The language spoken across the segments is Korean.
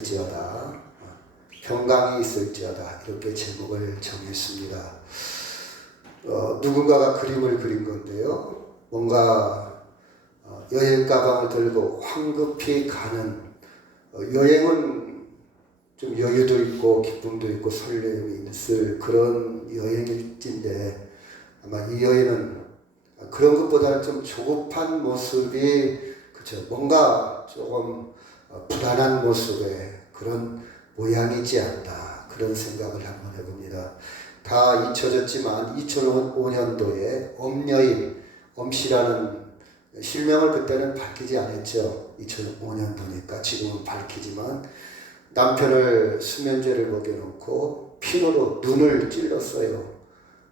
있을지어다, 평강이 있을지어다, 이렇게 제목을 정했습니다. 누군가가 그림을 그린 건데요. 뭔가 여행 가방을 들고 황급히 가는, 여행은 좀 여유도 있고 기쁨도 있고 설렘이 있을 그런 여행일진데, 아마 이 여행은 그런 것보다는 좀 조급한 모습이, 그렇죠, 뭔가 조금 불안한 모습의 그런 모양이지 않나, 그런 생각을 한번 해봅니다. 다 잊혀졌지만 2005년도에 엄여인, 엄씨라는 실명을 그때는 밝히지 않았죠. 2005년도니까 지금은 밝히지만, 남편을 수면제를 먹여놓고 피로로 눈을 찔렀어요.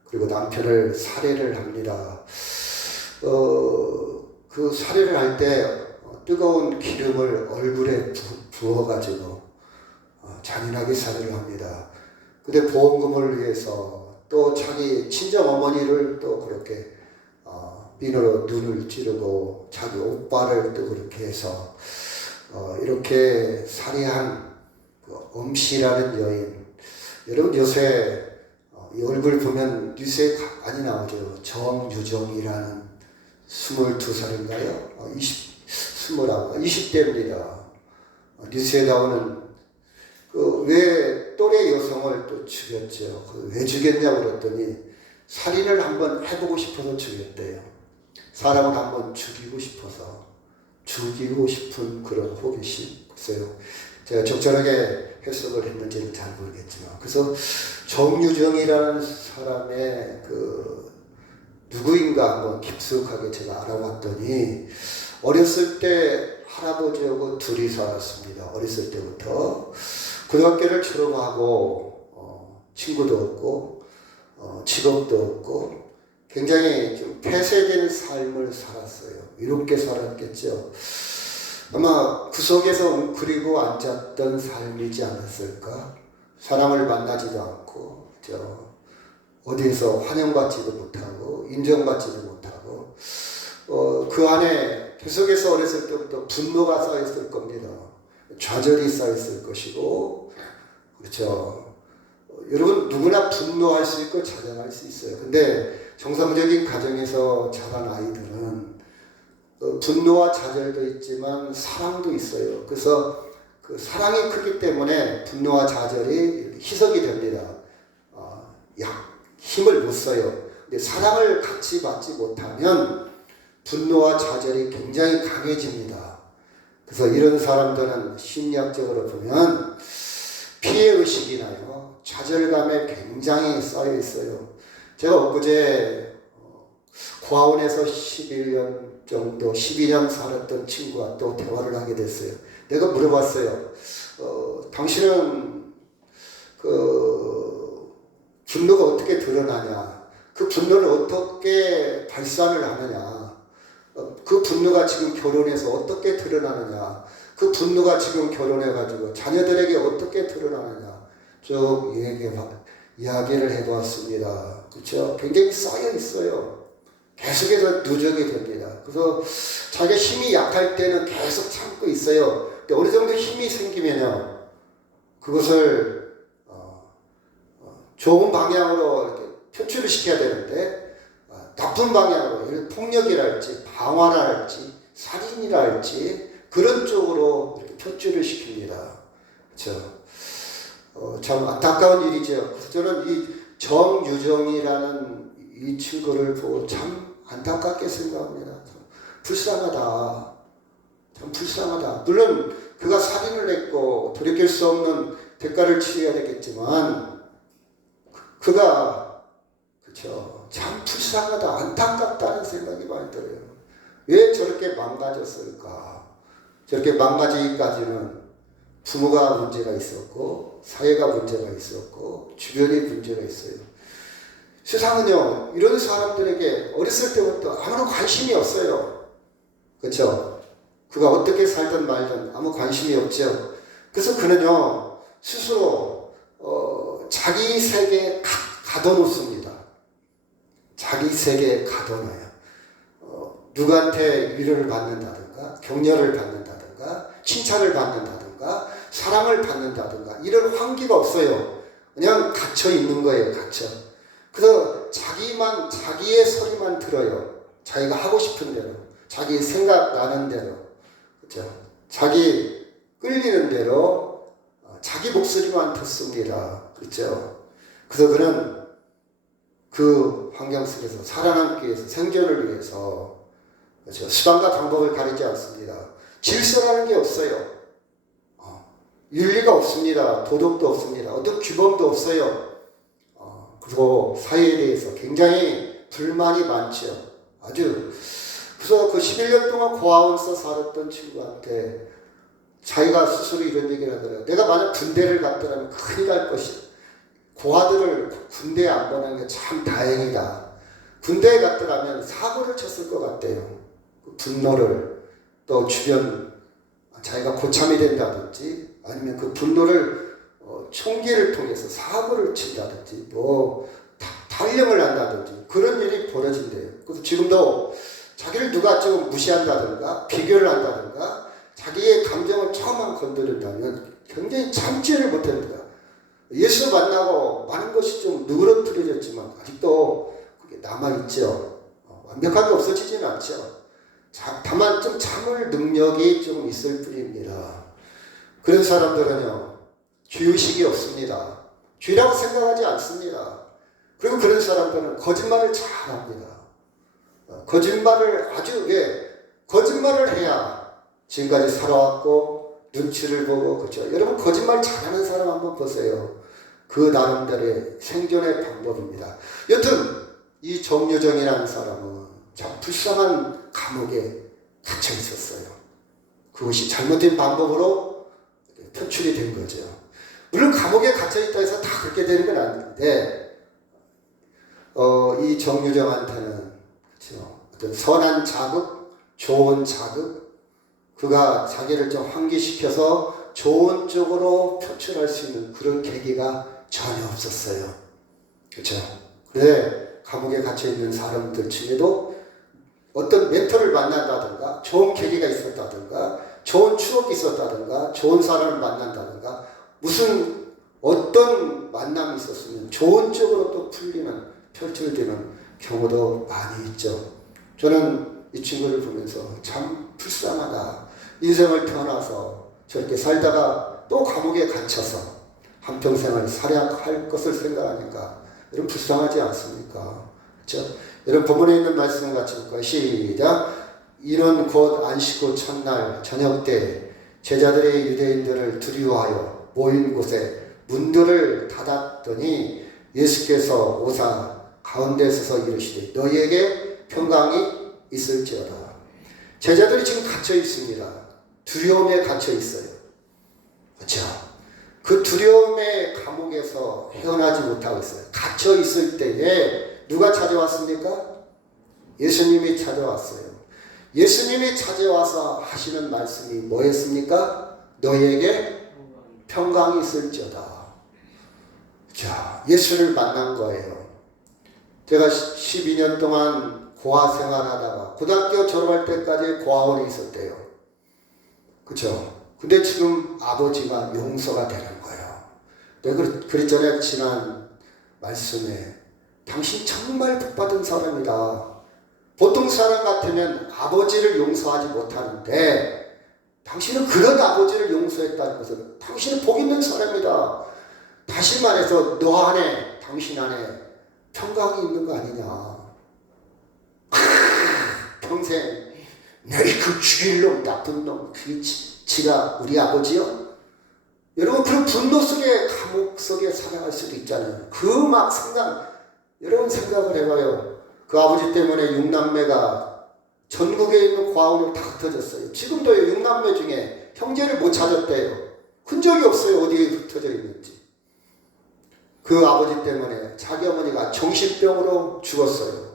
그리고 남편을 살해를 합니다. 그 살해를 할 때 뜨거운 기름을 얼굴에 부어가지고 잔인하게 살해를 합니다. 근데 보험금을 위해서 또 자기 친정 어머니를 또 그렇게 비누로 눈을 찌르고 자기 오빠를 또 그렇게 해서 이렇게 살해한 그 엄씨라는 여인. 여러분 요새 이 얼굴 보면 뉴스에 많이 나오죠. 정유정이라는 22살인가요? 20대입니다. 뉴스에 나오는 왜 또래 여성을 또 죽였죠. 왜 죽였냐고 그랬더니 살인을 한번 해보고 싶어서 죽였대요. 사람을 한번 죽이고 싶어서, 죽이고 싶은 그런 호기심. 글쎄요, 제가 적절하게 해석을 했는지는 잘 모르겠지만, 그래서 정유정이라는 사람의 누구인가 한번 깊숙하게 제가 알아봤더니, 어렸을 때 할아버지하고 둘이 살았습니다. 어렸을 때부터 고등학교를 졸업하고 친구도 없고 직업도 없고 굉장히 좀 폐쇄된 삶을 살았어요. 이롭게 살았겠죠. 아마 구석에서 웅크리고 앉았던 삶이지 않았을까? 사람을 만나지도 않고 어디에서 환영받지도 못하고 인정받지도 못하고 그 안에 계속해서 어렸을 때부터 분노가 쌓였을 겁니다. 좌절이 쌓였을 것이고, 그렇죠. 여러분 누구나 분노할 수 있고 좌절할 수 있어요. 근데 정상적인 가정에서 자란 아이들은 분노와 좌절도 있지만 사랑도 있어요. 그래서 그 사랑이 크기 때문에 분노와 좌절이 희석이 됩니다. 힘을 못 써요. 근데 사랑을 같이 받지 못하면 분노와 좌절이 굉장히 강해집니다. 그래서 이런 사람들은 심리학적으로 보면 피해의식이 나요. 좌절감에 굉장히 쌓여 있어요. 제가 엊그제 고아원에서 11년 정도, 12년 살았던 친구와 또 대화를 하게 됐어요. 내가 물어봤어요. 당신은 분노가 어떻게 드러나냐? 그 분노를 어떻게 발산을 하느냐? 그 분노가 지금 결혼해서 어떻게 드러나느냐? 그 분노가 지금 결혼해가지고 자녀들에게 어떻게 드러나느냐? 쭉 이야기를 해보았습니다. 그렇죠? 굉장히 쌓여 있어요. 계속해서 누적이 됩니다. 그래서 자기 힘이 약할 때는 계속 참고 있어요. 근데 어느 정도 힘이 생기면요, 그것을 좋은 방향으로 이렇게 표출을 시켜야 되는데, 나쁜 방향으로, 폭력이랄지 방화랄지 살인이랄지 그런 쪽으로 이렇게 표출을 시킵니다. 그렇죠? 참 안타까운 일이죠. 그래서 저는 이 정유정이라는 이 친구를 보고 참 안타깝게 생각합니다. 참 불쌍하다. 참 불쌍하다. 물론 그가 살인을 했고 돌이킬 수 없는 대가를 치러야 되겠지만, 그가, 그렇죠, 참 불쌍하다, 안타깝다는 생각이 많이 들어요. 왜 저렇게 망가졌을까? 저렇게 망가지기까지는 부모가 문제가 있었고, 사회가 문제가 있었고, 주변에 문제가 있어요. 세상은요, 이런 사람들에게 어렸을 때부터 아무런 관심이 없어요. 그렇죠? 그가 어떻게 살든 말든 아무 관심이 없죠. 그래서 그는요, 스스로 자기 세계에 가둬놓습니다. 자기 세계에 가둬놔요. 누구한테 위로를 받는다든가, 격려를 받는다든가, 칭찬을 받는다든가, 사랑을 받는다든가 이런 환기가 없어요. 그냥 갇혀 있는 거예요. 갇혀. 그래서 자기의 소리만 들어요. 자기가 하고 싶은 대로, 자기 생각나는 대로, 그렇죠? 자기 끌리는 대로 자기 목소리만 듣습니다. 그렇죠? 그래서 그는 그 환경 속에서 살아남기 위해서, 생존을 위해서, 그렇죠? 수단과 방법을 가리지 않습니다. 질서라는 게 없어요. 윤리가 없습니다. 도덕도 없습니다. 어떤 규범도 없어요. 그리고 사회에 대해서 굉장히 불만이 많죠. 아주. 그래서 그 11년 동안 고아원서 살았던 친구한테 자기가 스스로 이런 얘기를 하더라고요. 내가 만약 군대를 갔더라면 큰일 날 것이다. 고아들을 군대에 안 보내는 게 참 다행이다. 군대에 갔더라면 사고를 쳤을 것 같대요. 그 분노를, 또 주변 자기가 고참이 된다든지 아니면 그 분노를 총기를 통해서 사고를 친다든지 뭐 탈령을 한다든지 그런 일이 벌어진대요. 그래서 지금도 자기를 누가 좀 무시한다든가 비교를 한다든가 자기의 감정을 조금만 건드린다면 굉장히 참지를 못합니다. 예수 만나고 많은 것이 좀 누그러뜨려졌지만 아직도 그게 남아있죠. 완벽하게 없어지지는 않죠. 다만 좀 참을 능력이 좀 있을 뿐입니다. 그런 사람들은요, 죄의식이 없습니다. 죄라고 생각하지 않습니다. 그리고 그런 사람들은 거짓말을 잘합니다. 거짓말을 거짓말을 해야 지금까지 살아왔고 눈치를 보고, 그렇죠? 여러분 거짓말 잘하는 사람 한번 보세요. 그 나름대로의 생존의 방법입니다. 여튼 이 정유정이라는 사람은 참 불쌍한 감옥에 갇혀 있었어요. 그것이 잘못된 방법으로 표출이 된 거죠. 물론 감옥에 갇혀 있다 해서 다 그렇게 되는 건 아닌데, 이 정유정한테는 그렇죠? 어떤 선한 자극, 좋은 자극, 그가 자기를 좀 환기시켜서 좋은 쪽으로 표출할 수 있는 그런 계기가 전혀 없었어요. 그렇죠? 그런데 감옥에 갇혀 있는 사람들 중에도 어떤 멘토를 만난다든가 좋은 계기가 있었다든가 좋은 추억이 있었다든가 좋은 사람을 만난다든가 무슨 어떤 만남이 있었으면 좋은 쪽으로 또 풀리는 표출되는 경우도 많이 있죠. 저는 이 친구를 보면서 참 불쌍하다. 인생을 태어나서 저렇게 살다가 또 감옥에 갇혀서 한평생을 살아갈 것을 생각하니까 여러분 불쌍하지 않습니까? 그렇죠? 여러분 본문에 있는 말씀을 같이 볼까요? 시작. 이는 곧 안식 후 첫날 저녁 때 제자들의 유대인들을 두려워하여 모인 곳에 문들을 닫았더니 예수께서 오사 가운데 서서 이르시되 너희에게 평강이 있을지어다. 제자들이 지금 갇혀 있습니다. 두려움에 갇혀 있어요. 그렇죠? 그 두려움의 감옥에서 헤어나지 못하고 있어요. 갇혀 있을 때에 누가 찾아왔습니까? 예수님이 찾아왔어요. 예수님이 찾아와서 하시는 말씀이 뭐였습니까? 너희에게 평강이 있을지어다. 자, 예수를 만난 거예요. 제가 12년 동안 고아 생활하다가 고등학교 졸업할 때까지 고아원에 있었대요. 그렇죠? 근데 지금 아버지가 용서가 되는 거예요. 내가 그랬잖아요. 지난 말씀에 당신 정말 복받은 사람이다. 보통 사람 같으면 아버지를 용서하지 못하는데 당신은 그런 아버지를 용서했다는 것은 당신은 복 있는 사람이다. 다시 말해서 너 안에, 당신 안에 평강이 있는 거 아니냐. 평생 너희 그 죽일 놈, 나쁜 놈, 그 지가 우리 아버지요? 여러분 그런 분노 속에 감옥 속에 살아갈 수도 있잖아요. 그 막 여러분 생각을 해봐요. 그 아버지 때문에 6남매가 전국에 있는 고아원을 다 흩어졌어요. 지금도 6남매 중에 형제를 못 찾았대요. 흔적이 없어요. 어디에 흩어져 있는지. 그 아버지 때문에 자기 어머니가 정신병으로 죽었어요.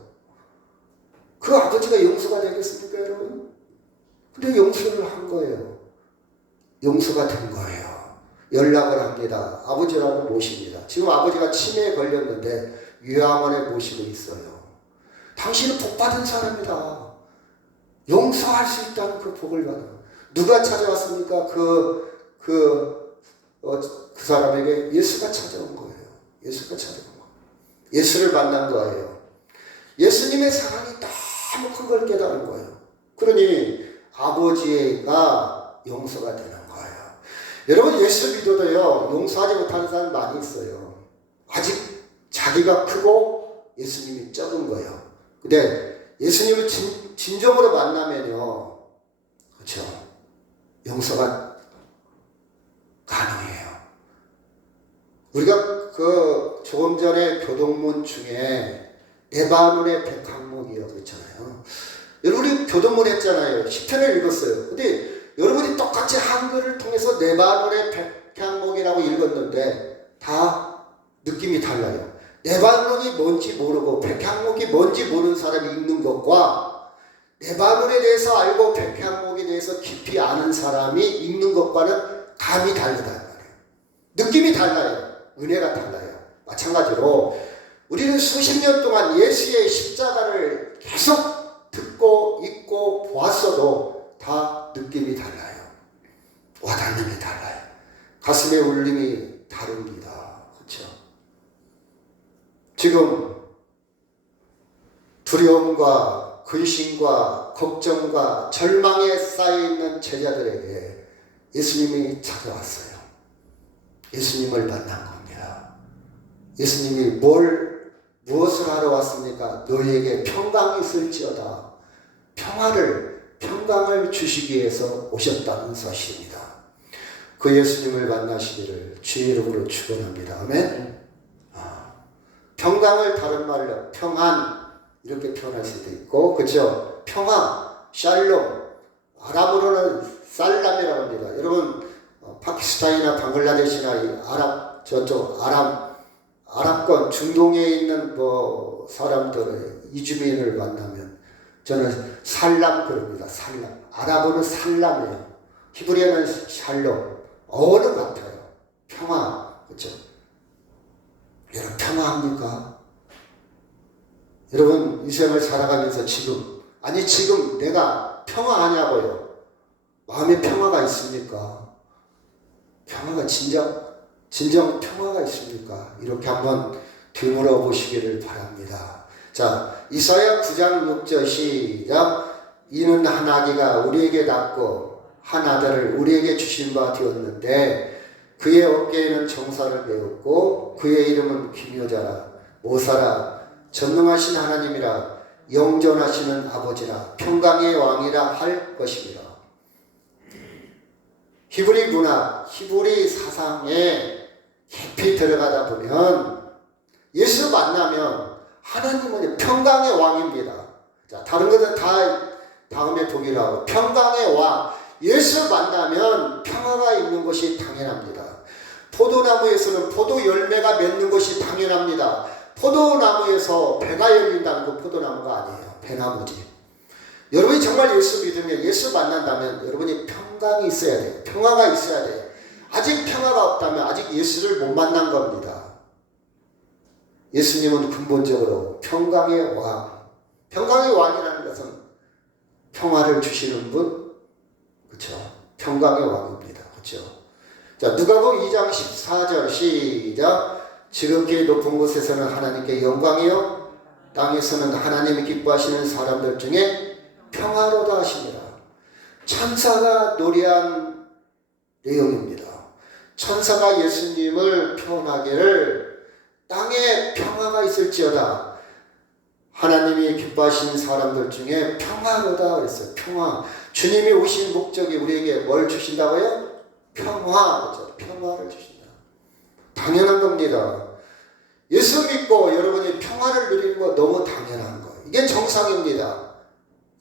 그 아버지가 용서가 되겠습니까, 여러분? 근데 용서를 한 거예요. 용서가 된 거예요. 연락을 합니다. 아버지라고 모십니다. 지금 아버지가 치매에 걸렸는데 요양원에 모시고 있어요. 당신은 복받은 사람이다. 용서할 수 있다는 그 복을 받아. 누가 찾아왔습니까? 그 그 사람에게 예수가 찾아온 거예요. 예수가 찾아온 거예요. 예수를 만난 거예요. 예수님의 사랑이 너무 큰 걸 깨달은 거예요. 그러니 아버지가 용서가 되는 거예요. 여러분, 예수 믿어도요, 용서하지 못하는 사람 많이 있어요. 아직 자기가 크고 예수님이 적은 거예요. 근데 예수님을 진정으로 만나면요, 그렇죠, 용서가 가능해요. 우리가 그 조금 전에 교동문 중에 레바논의 백항목이라고 있잖아요. 여러분이 교동문 했잖아요. 시편을 읽었어요. 근데 여러분이 똑같이 한글을 통해서 레바논의 백항목이라고 읽었는데 다 느낌이 달라요. 레바논이 뭔지 모르고 백항목이 뭔지 모르는 사람이 읽는 것과 레바논에 대해서 알고 백항목에 대해서 깊이 아는 사람이 읽는 것과는 감이 다르다는 말이에요. 느낌이 달라요. 은혜가 달라요. 마찬가지로 우리는 수십 년 동안 예수의 십자가를 계속 듣고 읽고 보았어도 다 느낌이 달라요. 와닿는 게 달라요. 가슴의 울림이 다릅니다. 그렇죠? 지금 두려움과 근심과 걱정과 절망에 쌓여있는 제자들에게 예수님이 찾아왔어요. 예수님을 만난 겁니다. 예수님이 무엇을 하러 왔습니까? 너희에게 평강이 있을지어다. 평강을 주시기 위해서 오셨다는 사실입니다. 그 예수님을 만나시기를 주의 이름으로 축원합니다. 아멘. 평강을 다른 말로 평안 이렇게 표현할 수도 있고, 그렇죠? 평안, 샬롬, 아랍어로는 살람이라고 합니다. 여러분, 파키스탄이나 방글라데시나 이 아랍권 중동에 있는 사람들의 이주민을 만나면 저는 살람 그럽니다. 살람. 아랍어는 살람이에요. 히브리어는 샬롬. 어느 같아요. 평안. 그렇죠? 여러분, 평안합니까? 여러분, 이 생을 살아가면서 지금 내가 평안하냐고요? 마음에 평화가 있습니까? 평화가 진정 평화가 있습니까? 이렇게 한번 되물어 보시기를 바랍니다. 자, 이사야 9장 6절 시작. 이는 한 아기가 우리에게 낳고 한 아들을 우리에게 주신 바 되었는데 그의 어깨에는 정사를 메었고 그의 이름은 기묘자라 모사라 전능하신 하나님이라 영존하시는 아버지라 평강의 왕이라 할 것입니다. 히브리 문화, 히브리 사상에 깊이 들어가다 보면 예수 만나면 하나님은 평강의 왕입니다. 자, 다른 것은 다 다음에 보기로 하고 평강의 왕, 예수 만나면 평화가 있는 것이 당연합니다. 포도나무에서는 포도 열매가 맺는 것이 당연합니다. 포도나무에서 배가 열린다는 건 포도나무가 아니에요. 배나무지. 여러분이 정말 예수 믿으면, 예수 만난다면 여러분이 평강이 있어야 돼요. 평화가 있어야 돼요. 아직 평화가 없다면 아직 예수를 못 만난 겁니다. 예수님은 근본적으로 평강의 왕. 평강의 왕이라는 것은 평화를 주시는 분, 그렇죠? 평강의 왕입니다. 그렇죠? 자, 누가복음 2장 14절 시작. 지극히 높은 곳에서는 하나님께 영광이요 땅에서는 하나님이 기뻐하시는 사람들 중에 평화로다 하십니다. 천사가 노래한 내용입니다. 천사가 예수님을 표현하기를 땅에 평화가 있을지어다. 하나님이 기뻐하시는 사람들 중에 평화로다 그랬어요. 평화. 주님이 오신 목적이 우리에게 뭘 주신다고요? 평화. 그렇죠? 평화를 주신다. 당연한 겁니다. 예수 믿고 여러분이 평화를 누리는 거 너무 당연한 거예요. 이게 정상입니다.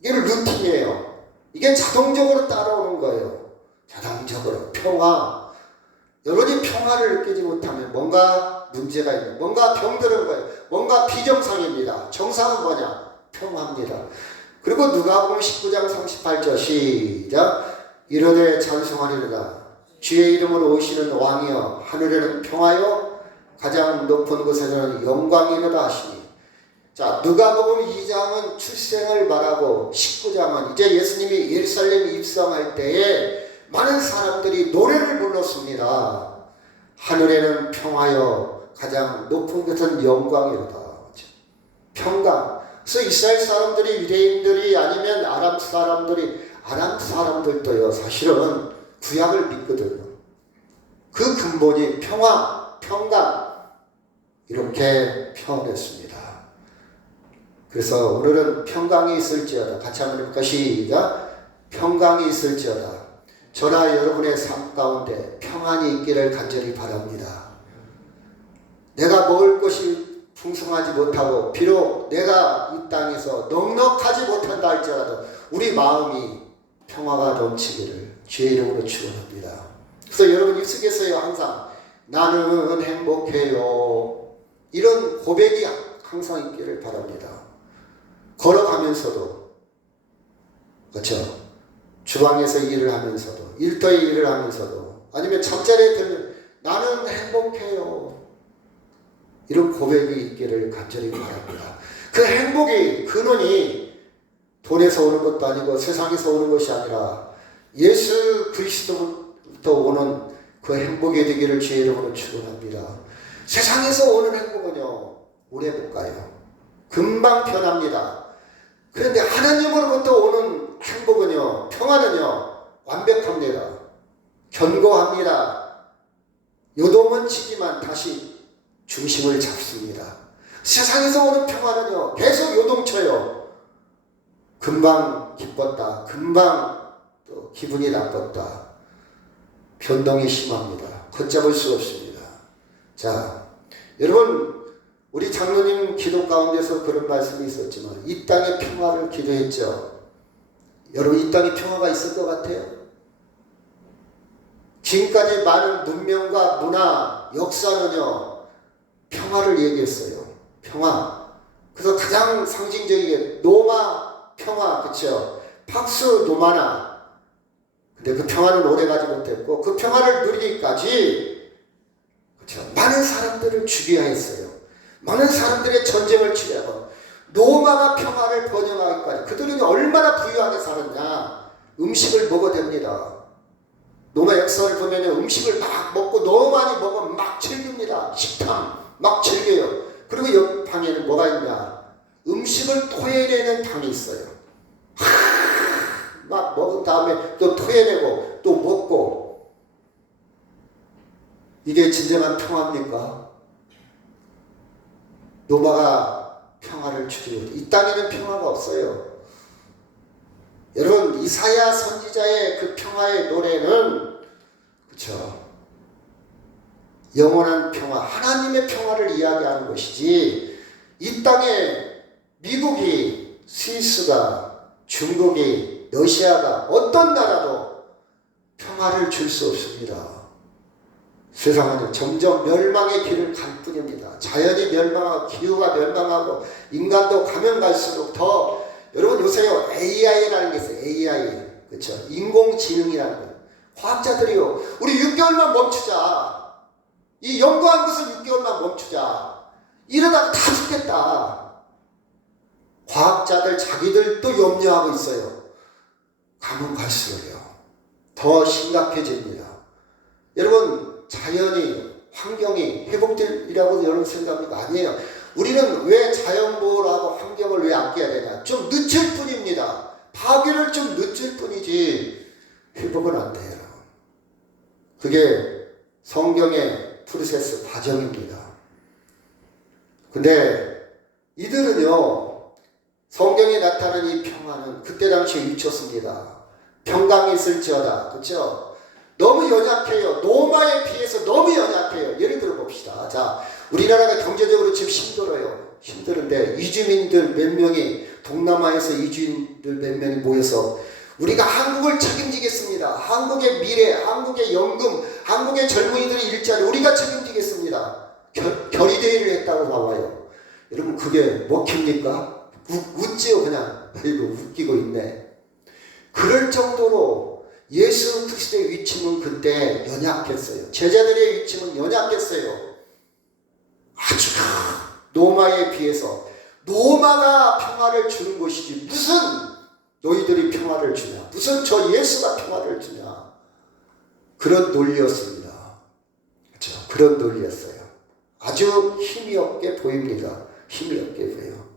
이게 루틴이에요. 이게 자동적으로 따라오는 거예요. 자동적으로 평화. 여러분이 평화를 느끼지 못하면 뭔가 문제가 있는, 뭔가 병드는 거예요. 뭔가 비정상입니다. 정상은 뭐냐? 평화입니다. 그리고 누가복음 19장 38절 시작. 이르되 찬송하리로다. 주의 이름으로 오시는 왕이여 하늘에는 평화요 가장 높은 곳에서는 영광이로다 하시니. 자, 누가복음 2장은 출생을 말하고 19장은 이제 예수님이 예루살렘에 입성할 때에 많은 사람들이 노래를 불렀습니다. 하늘에는 평화여 가장 높은 것은 영광이로다. 평강. 그래서 이스라엘 사람들이, 유대인들이, 아니면 아람 사람들도요 사실은 구약을 믿거든요. 그 근본이 평화, 평강 이렇게 표현했습니다. 그래서 오늘은 평강이 있을지어다. 같이 한번 해볼까? 시작. 평강이 있을지어다. 저나 여러분의 삶 가운데 평안이 있기를 간절히 바랍니다. 내가 먹을 것이 풍성하지 못하고 비록 내가 이 땅에서 넉넉하지 못한다 할지라도 우리 마음이 평화가 넘치기를 주의 이름으로 축원합니다. 그래서 여러분 입속에서요 항상 나는 행복해요 이런 고백이 항상 있기를 바랍니다. 걸어가면서도 그렇죠. 주방에서 일을 하면서도 일터에 일을 하면서도 아니면 잠자리에 들면 나는 행복해요 이런 고백이 있기를 간절히 바랍니다. 그 행복이 근원이 돈에서 오는 것도 아니고 세상에서 오는 것이 아니라 예수 그리스도부터 오는 그 행복이 되기를 주의 이름으로 축원합니다. 세상에서 오는 행복은요 오래 못 가요. 금방 변합니다. 그런데 하나님으로부터 오는 행복은요 평화는요 완벽합니다. 견고합니다. 요동은 치지만 다시 중심을 잡습니다. 세상에서 오는 평화는요 계속 요동쳐요. 금방 기뻤다. 금방 또 기분이 나빴다. 변동이 심합니다. 걷잡을 수 없습니다. 자, 여러분 우리 장로님 기도 가운데서 그런 말씀이 있었지만 이 땅의 평화를 기도했죠. 여러분 이 땅에 평화가 있을 것 같아요? 지금까지 많은 문명과 문화, 역사는요 평화를 얘기했어요. 평화. 그래서 가장 상징적이게 노마 평화, 그쵸? 팍스 노마나. 근데 그 평화는 오래가지 못했고 그 평화를 누리기까지 그쵸? 많은 사람들을 죽여야 했어요. 많은 사람들의 전쟁을 치르고 노마가 평화를 번영하기까지 그들은 얼마나 부유하게 살았냐. 음식을 먹어댑니다. 노마 역사를 보면 음식을 막 먹고 너무 많이 먹으면 막 즐깁니다. 식탐 막 즐겨요. 그리고 옆 방에는 뭐가 있냐. 음식을 토해내는 방이 있어요. 막 먹은 다음에 또 토해내고 또 먹고. 이게 진정한 평화입니까? 노마가 평화를 주기로 이 땅에는 평화가 없어요. 여러분 이사야 선지자의 그 평화의 노래는 그렇죠. 영원한 평화, 하나님의 평화를 이야기하는 것이지 이 땅에 미국이, 스위스가, 중국이, 러시아가 어떤 나라도 평화를 줄 수 없습니다. 세상은 점점 멸망의 길을 갈 뿐입니다. 자연이 멸망하고 기후가 멸망하고 인간도 가면 갈수록 더 여러분 요새요 AI라는 게 있어요. AI 그렇죠. 인공지능이라는 거예요. 과학자들이요 우리 6개월만 멈추자. 이 연구한 것을 6개월만 멈추자. 이러다가 다 죽겠다. 과학자들 자기들도 염려하고 있어요. 가면 갈수록요 더 심각해집니다. 여러분 자연이 환경이 회복되리라고 여러분 생각합니까? 아니에요. 우리는 왜 자연보호를 하고 환경을 왜 아껴야 되냐? 좀 늦출 뿐입니다. 파괴를 좀 늦출 뿐이지 회복은 안 돼요. 그게 성경의 프로세스 과정입니다. 근데 이들은요 성경에 나타난 이 평화는 그때 당시에 미쳤습니다. 평강이 있을지어다. 그렇죠? 너무 연약해요. 노마에 비해서 너무 연약해요. 예를 들어 봅시다. 자, 우리나라가 경제적으로 지금 힘들어요. 힘드는데 이주민들 몇 명이 동남아에서 이주민들 몇 명이 모여서 우리가 한국을 책임지겠습니다. 한국의 미래, 한국의 연금, 한국의 젊은이들의 일자리 우리가 책임지겠습니다. 결의대회를 했다고 나와요. 여러분 그게 먹힙니까? 웃지요 그냥. 이거 웃기고 있네. 그럴 정도로 예수 그리스도의 위침은 그때 연약했어요. 제자들의 위침은 연약했어요. 아주 노마에 비해서 노마가 평화를 주는 것이지 무슨 너희들이 평화를 주냐. 무슨 저 예수가 평화를 주냐. 그런 논리였습니다. 그렇죠? 그런 논리였어요. 아주 힘이 없게 보입니다. 힘이 없게 보여요.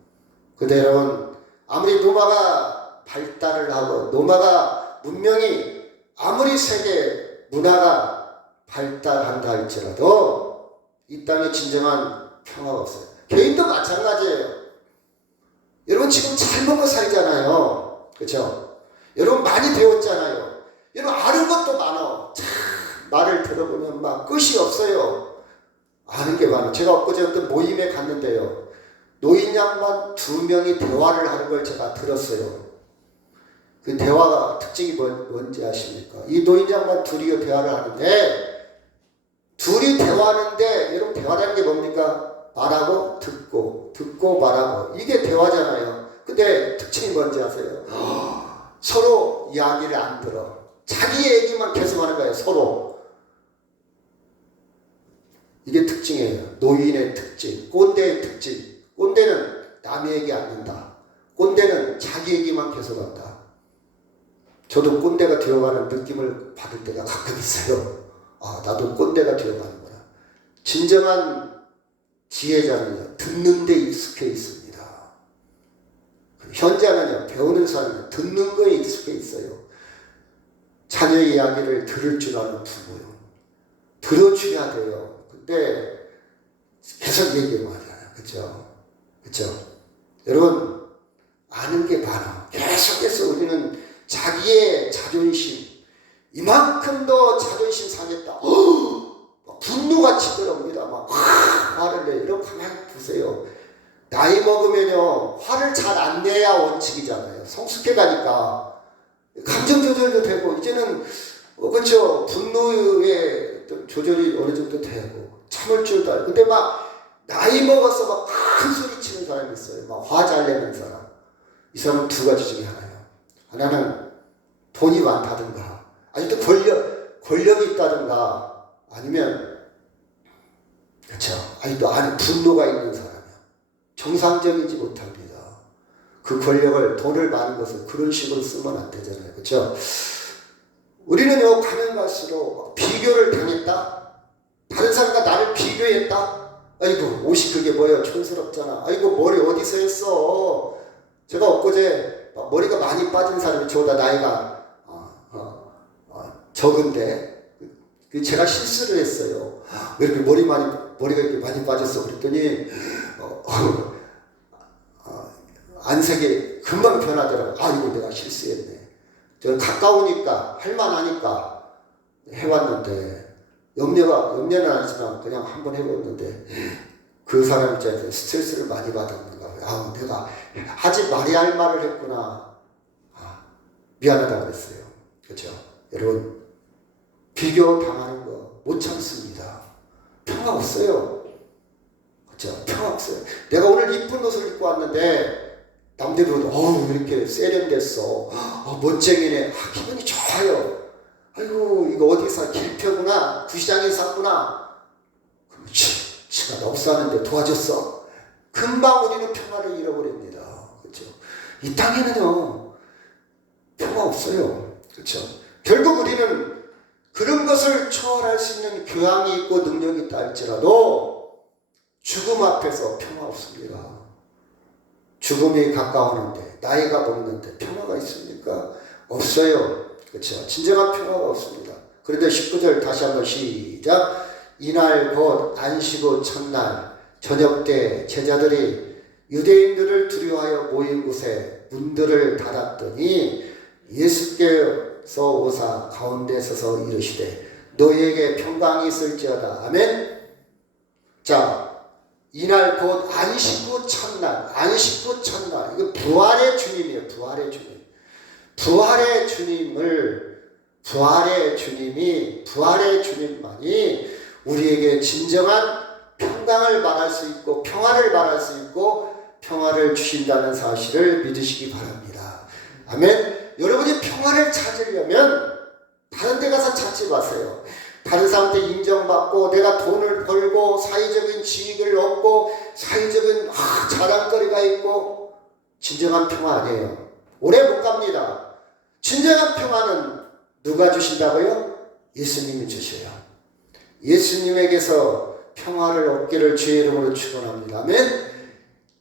근데 여러분, 아무리 노마가 발달을 하고 노마가 문명이 아무리 세계 문화가 발달한다 할지라도 이 땅에 진정한 평화가 없어요. 개인도 마찬가지예요. 여러분 지금 잘 먹고 살잖아요. 그렇죠? 여러분 많이 배웠잖아요. 여러분 아는 것도 많아. 참 말을 들어보면 막 끝이 없어요. 아는 게 많아. 제가 엊그제 어떤 모임에 갔는데요. 노인 양반 2명이 대화를 하는 걸 제가 들었어요. 그 대화가 특징이 뭔지 아십니까? 이 노인 양반 둘이 대화를 하는데, 둘이 대화하는데, 여러분 대화라는 게 뭡니까? 말하고 듣고, 듣고 말하고. 이게 대화잖아요. 근데 특징이 뭔지 아세요? 서로 이야기를 안 들어. 자기 얘기만 계속 하는 거예요, 서로. 이게 특징이에요. 노인의 특징, 꼰대의 특징. 꼰대는 남의 얘기 안 듣는다. 꼰대는 자기 얘기만 계속한다. 저도 꼰대가 되어가는 느낌을 받을 때가 가끔 있어요. 아, 나도 꼰대가 되어가는구나. 진정한 지혜자는요, 듣는 데 익숙해 있습니다. 현자는요, 배우는 사람은 듣는 거에 익숙해 있어요. 자녀의 이야기를 들을 줄 아는 부모요. 들어줘야 돼요. 근데 계속 얘기를 많이 하요. 그죠? 그죠? 여러분, 아는 게 많아. 계속해서 우리는 자기의 자존심, 이만큼 더 자존심 상했다. 분노가 치밀어옵니다. 막 화를 내. 이러고 가만히 보세요. 나이 먹으면요, 화를 잘 안 내야 원칙이잖아요. 성숙해 가니까. 감정 조절도 되고, 이제는, 그렇죠. 분노의 조절이 어느 정도 되고, 참을 줄도 알고. 근데 막, 나이 먹어서 막 큰 소리 치는 사람이 있어요. 막 화 잘 내는 사람. 이 사람은 2가지 중에 하나예요. 하나는 돈이 많다든가, 아직도 권력이 있다든가, 아니면, 그렇죠. 아직도 안에 분노가 있는 사람이야. 정상적이지 못합니다. 그 권력을, 돈을 많은 것을 그런 식으로 쓰면 안 되잖아요. 그렇죠? 우리는요, 가면 갈수록 비교를 당했다? 다른 사람과 나를 비교했다? 아이고, 옷이 그게 뭐예요? 촌스럽잖아. 아이고, 머리 어디서 했어? 제가 엊그제 머리가 많이 빠진 사람이, 저보다 나이가 적은데, 제가 실수를 했어요. 왜 이렇게 머리가 이렇게 많이 빠졌어? 그랬더니, 안색이 금방 변하더라고요. 아, 이거 내가 실수했네. 저는 가까우니까, 할만하니까 해왔는데, 염려는 안 했지만 그냥 한번 해봤는데, 그 사람 입장에서 스트레스를 많이 받았는가. 아, 내가 하지 말아야 할 말을 했구나. 미안하다고 그랬어요. 그렇죠? 여러분, 비교 당하는 거 못 참습니다. 평화 없어요. 그렇죠? 평화 없어요. 내가 오늘 이쁜 옷을 입고 왔는데 남들이 보도 왜 이렇게 세련됐어. 멋쟁이네. 기분이 좋아요. 아이고, 이거 어디서 길표구나. 구시장에서 샀구나. 그럼 지가 넉사하는데 도와줬어. 금방 우리는 평화를 잃어버립니다. 그렇죠? 이 땅에는요, 평화 없어요. 그렇죠? 결국 우리는 그런 것을 초월할 수 있는 교양이 있고 능력이 있다 할지라도 죽음 앞에서 평화 없습니다. 죽음이 가까우는데, 나이가 먹는데 평화가 있습니까? 없어요. 그렇죠? 진정한 평화가 없습니다. 그런데 19절 다시 한번 시작. 이날 곧 안식 후 첫날 저녁 때 제자들이 유대인들을 두려워하여 모인 곳에 문들을 닫았더니 예수께서 오사 가운데 서서 이르시되 너희에게 평강이 있을지어다. 아멘. 자, 이날 곧 안식 후 첫날, 안식 후 첫날. 이거 부활의 주님이에요. 부활의 주님. 부활의 주님만이 우리에게 진정한 평강을 말할 수 있고 평화를 말할 수 있고 평화를 주신다는 사실을 믿으시기 바랍니다. 아멘. 여러분이 평화를 찾으려면 다른 데 가서 찾지 마세요. 다른 사람한테 인정받고 내가 돈을 벌고 사회적인 지위를 얻고 사회적인 자랑거리가 있고 진정한 평화 아니에요. 오래 못 갑니다. 진정한 평화는 누가 주신다고요? 예수님이 주셔요. 예수님에게서 평화를 얻기를 주의 이름으로 축원합니다. 아멘.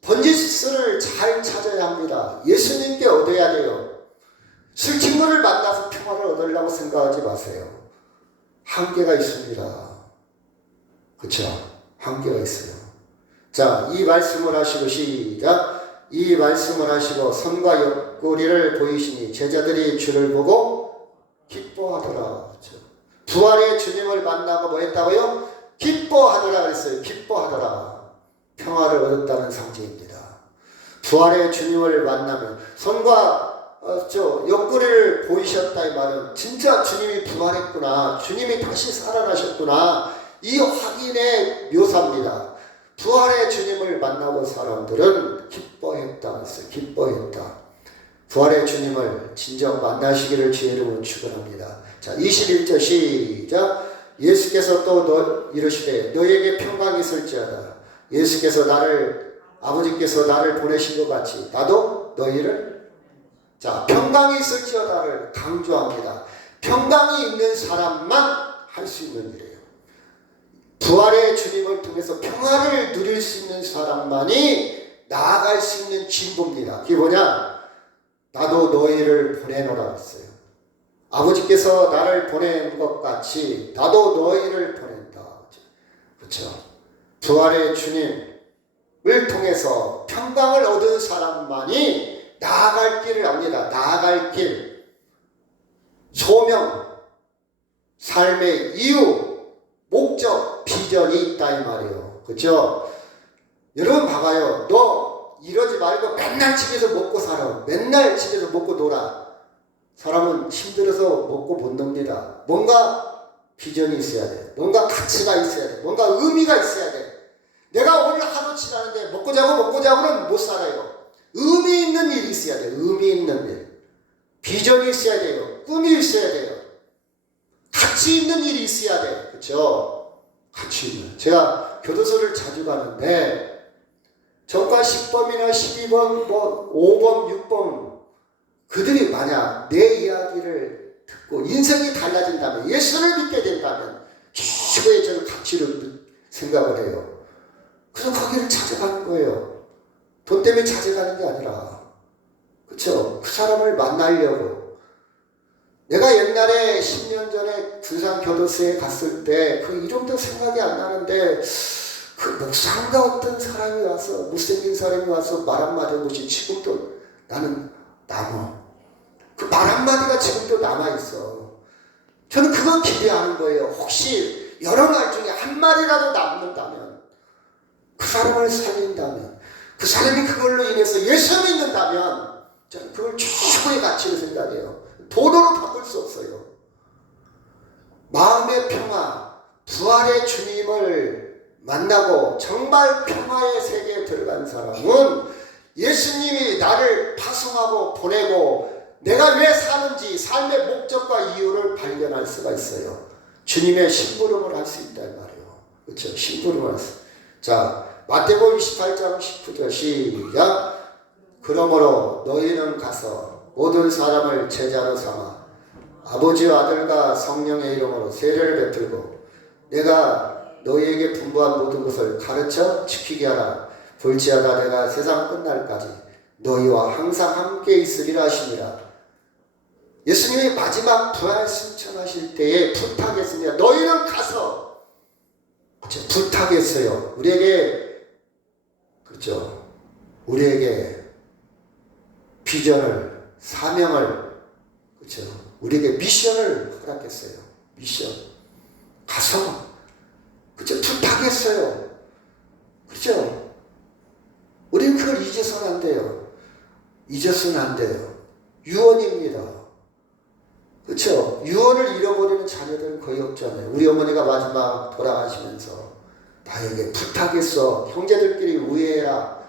번지수를 잘 찾아야 합니다. 예수님께 얻어야 돼요. 술 친구를 만나서 평화를 얻으려고 생각하지 마세요. 한계가 있습니다. 그렇죠? 한계가 있어요. 자, 이 말씀을 하시고 시작. 이 말씀을 하시고 선과 옆구리를 보이시니 제자들이 주를 보고 기뻐하더라. 그렇죠? 부활의 주님을 만나고 뭐 했다고요? 기뻐하더라 그랬어요. 기뻐하더라. 평화를 얻었다는 상징입니다. 부활의 주님을 만나면 선과 옆구리를 보이셨다 이 말은 진짜 주님이 부활했구나, 주님이 다시 살아나셨구나, 이 확인의 묘사입니다. 부활의 주님을 만나본 사람들은 기뻐했다 했어요. 기뻐했다. 부활의 주님을 진정 만나시기를 주의 이름으로 축원합니다. 자, 21절 시작. 예수께서 또 이르시되 너희에게 평강이 있을지어다. 예수께서 아버지께서 나를 보내신 것 같이 나도 너희를, 자, 평강이 있을지어다를 강조합니다. 평강이 있는 사람만 할 수 있는 일이에요. 부활의 주님을 통해서 평화를 누릴 수 있는 사람만이 나아갈 수 있는 진보입니다. 그게 뭐냐? 나도 너희를 보내노라 했어요. 아버지께서 나를 보낸 것 같이 나도 너희를 보낸다. 그렇죠? 부활의 주님을 통해서 평강을 얻은 사람만이 나아갈 길을 압니다. 나아갈 길, 소명, 삶의 이유, 목적, 비전이 있다 이 말이에요. 그렇죠? 여러분 봐봐요. 너 이러지 말고 맨날 집에서 먹고 살아. 맨날 집에서 먹고 놀아. 사람은 힘들어서 먹고 못 놉니다. 뭔가 비전이 있어야 돼. 뭔가 가치가 있어야 돼. 뭔가 의미가 있어야 돼. 내가 오늘 하루 지나는데 먹고 자고는 못 살아요. 의미 있는 일이 있어야 돼요. 의미 있는 일. 비전이 있어야 돼요. 꿈이 있어야 돼요. 가치 있는 일이 있어야 돼. 그렇죠? 가치 있는. 제가 교도소를 자주 가는데 정과 10범이나 12범, 5범, 6범 그들이 만약 내 이야기를 듣고 인생이 달라진다면, 예수를 믿게 된다면 최고의 저는 가치를 생각을 해요. 그래서 거기를 찾아가는 거예요. 돈 때문에 찾아가는 게 아니라, 그렇죠? 그 사람을 만나려고. 내가 옛날에 10년 전에 부산 교도소에 갔을 때 그 이름도 생각이 안 나는데 그 목사인가 어떤 사람이 와서, 못생긴 사람이 와서 말 한마디 한 것이 지금도 나는 남아. 그 말 한마디가 지금도 남아있어. 저는 그건 기대하는 거예요. 혹시 여러 말 중에 한 말이라도 남는다면, 그 사람을 살린다면, 그 사람이 그걸로 인해서 예수 믿는다면 저는 그걸 최고의 가치로 생각해요. 돈으로 바꿀 수 없어요. 마음의 평화, 부활의 주님을 만나고 정말 평화의 세계에 들어간 사람은 예수님이 나를 파송하고 보내고 내가 왜 사는지 삶의 목적과 이유를 발견할 수가 있어요. 주님의 심부름을 할 수 있단 말이에요. 그렇죠? 심부름을 할 수. 자, 마태복음 28장 19절 시작. 그러므로 너희는 가서 모든 사람을 제자로 삼아 아버지와 아들과 성령의 이름으로 세례를 베풀고 내가 너희에게 분부한 모든 것을 가르쳐 지키게 하라. 볼지어다 내가 세상 끝날까지 너희와 항상 함께 있으리라 하시니라. 예수님이 마지막 부활 승천하실 때에 부탁했습니다. 너희는 가서, 그렇죠? 부탁했어요. 우리에게, 그렇죠? 우리에게 비전을, 사명을, 그렇죠? 우리에게 미션을 허락했어요. 미션. 가서, 그렇죠? 부탁했어요. 그렇죠? 우리는 그걸 잊어서는 안 돼요. 잊어서는 안 돼요. 유언입니다. 그렇죠? 유언을 잃어버리는 자녀들은 거의 없잖아요. 우리 어머니가 마지막 돌아가시면서 나에게 부탁했어. 형제들끼리 우애해라.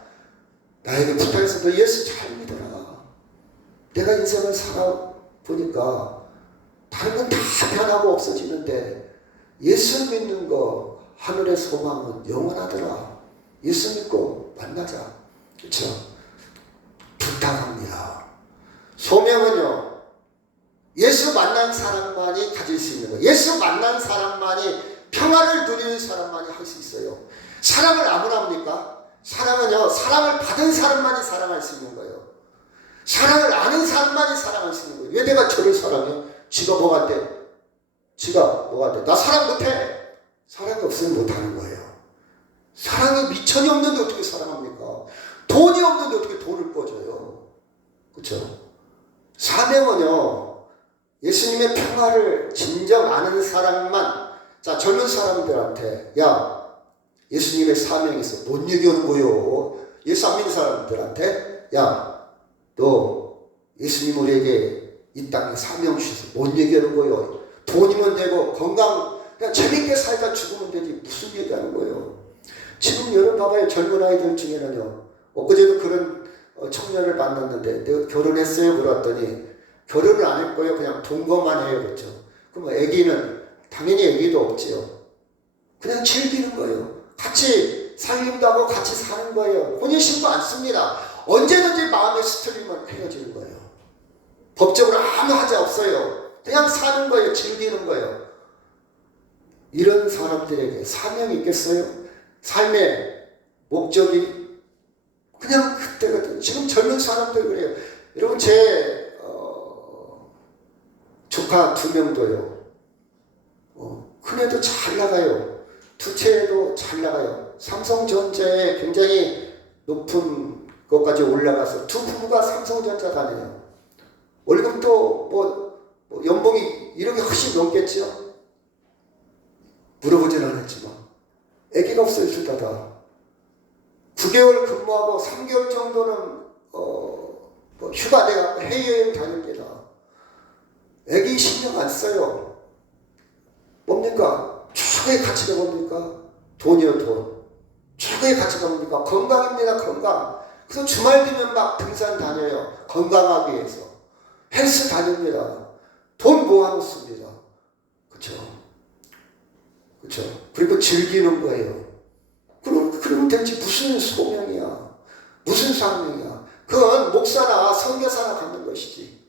나에게 부탁해서 너 예수 잘 믿어라. 내가 인생을 살아보니까 다른 건 다 변하고 없어지는데 예수 믿는 거, 하늘의 소망은 영원하더라. 예수 믿고 만나자. 그렇죠? 부탁합니다. 소명은요, 예수 만난 사람만이 가질 수 있는 거예요. 예수 만난 사람만이 평화를 누리는 사람만이 할 수 있어요. 사랑을 아무나 합니까? 사랑은요, 사랑을 받은 사람만이 사랑할 수 있는 거예요. 사랑을 아는 사람만이 사랑할 수 있는 거예요. 왜 내가 저를 사랑해? 지가 뭐가 돼? 지가 뭐가 돼? 나 사랑 못해. 사랑이 없으면 못하는 거예요. 사랑이 미천이 없는데 어떻게 사랑합니까? 돈이 없는데 어떻게 돈을 꿔줘요? 그렇죠? 사명은요, 예수님의 평화를 진정 아는 사람만, 자, 젊은 사람들한테, 야, 예수님의 사명이 있어. 뭔 얘기하는 거요? 예수 안 믿는 사람들한테, 야, 너 예수님 우리에게 이 땅에 사명 주셔서 뭔 얘기하는 거요? 돈이면 되고 건강 그냥 재밌게 살다 죽으면 되지 무슨 얘기하는 거예요? 지금 여러분 봐봐요. 젊은 아이들 중에는요. 엊그제도 그런 청년을 만났는데 내가 결혼했어요? 물었더니 결혼을 안 했고요. 그냥 동거만 해요. 그렇죠? 그럼 애기는 당연히 애기도 없지요. 그냥 즐기는 거예요. 같이 살림도 하고 같이 사는 거예요. 혼인신고 안 씁니다. 언제든지 마음에 스틀리면 헤어지는 거예요. 법적으로 아무 하자 없어요. 그냥 사는 거예요. 즐기는 거예요. 이런 사람들에게 사명이 있겠어요? 삶의 목적이 그냥 그때거든. 지금 젊은 사람들 그래요. 여러분 제 조카 2명도요. 큰애도 잘 나가요. 둘째도 잘 나가요. 삼성전자에 굉장히 높은 것까지 올라가서 두 부부가 삼성전자 다녀요. 월급도 뭐 연봉이 1억이 훨씬 넘겠죠? 물어보지는 않았지만 아기가 없어요. 둘 다. 9개월 근무하고 3개월 정도는 휴가 내가 해외여행 다닙니다. 아기 신경 안 써요. 뭡니까? 최고의 가치가 뭡니까? 돈이요, 돈. 최고의 가치가 뭡니까? 건강입니다, 건강. 그래서 주말 되면 막 등산 다녀요. 건강하기 위해서. 헬스 다닙니다. 돈 모아놓습니다. 그쵸? 그쵸? 그리고 즐기는 거예요. 그러면 대체 무슨 소명이야? 무슨 사명이야? 그건 목사나 선교사나 갖는 것이지.